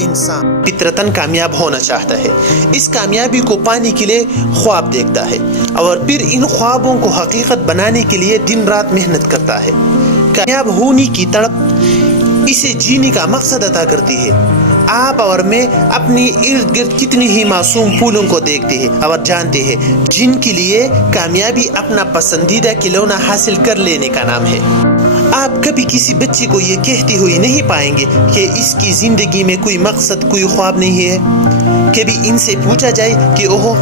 इंसान फितरतन कामयाब होना चाहता है, इस कामयाबी को पाने के लिए ख्वाब देखता है और फिर इन ख्वाबों को हकीकत बनाने के लिए दिन रात मेहनत करता है। कामयाब होने की तड़प इसे जीने का मकसद अता करती है। आप और मैं अपनी इर्द गिर्द कितनी ही मासूम फूलों को देखते हैं और जानते हैं जिनके लिए कामयाबी अपना पसंदीदा खिलौना हासिल कर लेने का नाम है। आप कभी किसी बच्चे को ये कहते हुए नहीं पाएंगे कि इसकी जिंदगी में कोई मकसद, कोई ख्वाब नहीं है। कभी इनसे पूछा जाए कि ओहो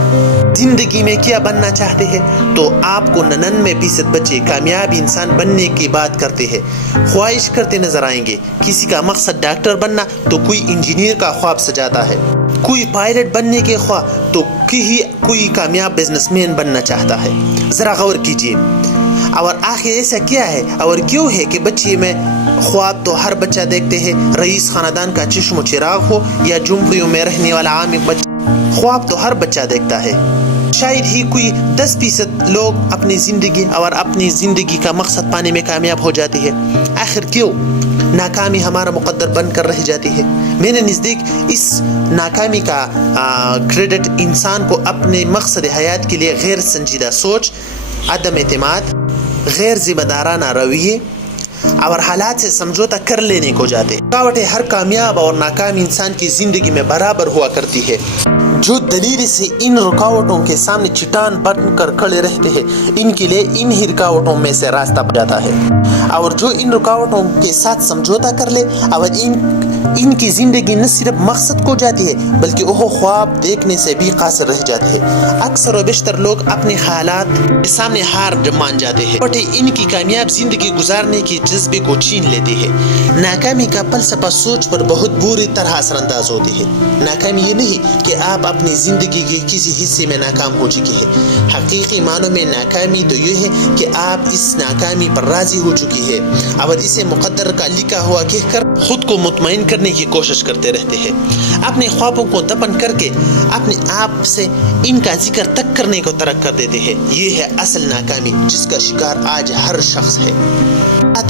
जिंदगी में क्या बनना चाहते हैं, तो आपको 99% बच्चे कामयाब इंसान बनने की बात करते हैं, ख्वाहिश करते नजर आएंगे। किसी का मकसद डॉक्टर बनना तो कोई इंजीनियर का ख्वाब सजाता है, कोई पायलट बनने के ख्वाब तो कोई कामयाब बिजनेसमैन बनना चाहता है। जरा गौर कीजिए, और आखिर ऐसा क्या है और क्यों है कि बच्चे में ख्वाब तो हर बच्चा देखते हैं, रईस खानदान का चश्म चिराग हो या झुंपड़ियों में रहने वाला आम बच्चा, ख्वाब तो हर बच्चा देखता है। शायद ही कोई 10% लोग अपनी जिंदगी का मकसद पाने में कामयाब हो जाती है। आखिर क्यों नाकामी हमारा मुकद्दर बनकर रह जाती है? मेरे नज़दीक इस नाकामी का क्रेडिट इंसान को अपने मकसद हयात के लिए गैर संजीदा सोच, अदम एतमाद, गैर जिम्मेदाराना रवैये और हालात से समझौता कर लेने को जाते हैं। रुकावटें हर कामयाब और नाकाम इंसान की जिंदगी में बराबर हुआ करती है। जो दलील से इन रुकावटों के सामने चट्टान बनकर खड़े रहते हैं, इनके लिए इन ही रुकावटों में से रास्ता बन जाता है। और जो इन रुकावटों के साथ समझौता कर ले और इनकी जिंदगी न सिर्फ मकसद को जाती है बल्कि वो ख्वाब देखने से भी कासिर रह जाते हैं। अक्सर और बेशतर लोग अपने हालात के सामने हार मान जाते हैं, बट इनकी कामयाब जिंदगी गुजारने के जज्बे को छीन लेते हैं। नाकामी का फलसफा सोच पर बहुत बुरी तरह असरअंदाज होती है। नाकामी ये नहीं कि आप अपनी जिंदगी के किसी हिस्से में नाकाम हो चुके हैं। हकीकी मानों में नाकामी तो ये है कि आप इस नाकामी पर राजी हो चुकी है और इसे मुकद्दर का लिखा हुआ कहकर खुद को मुतमईन करने की कोशिश करते रहते हैं। अपने ख्वाबों को दफन करके अपने आप से इनका जिक्र तक करने को तर्क कर देते हैं। ये है असल नाकामी जिसका शिकार आज हर शख्स है।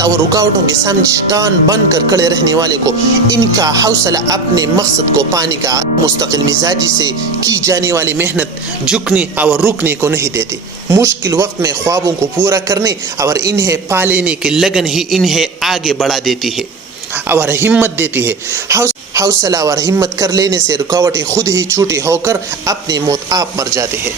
और रुकावटों के सामने चट्टान बन कर खड़े रहने वाले को इनका हौसला अपने मकसद को पाने का मुस्तकिल मिजाजी से की जाने वाली मेहनत झुकने और रुकने को नहीं देते। मुश्किल वक्त में ख्वाबों को पूरा करने और इन्हें पा लेने की लगन ही इन्हें आगे बढ़ा देती है और हिम्मत देती है। हौसला और हिम्मत कर लेने से रुकावटें खुद ही छूटी होकर अपनी मौत आप मर जाते हैं।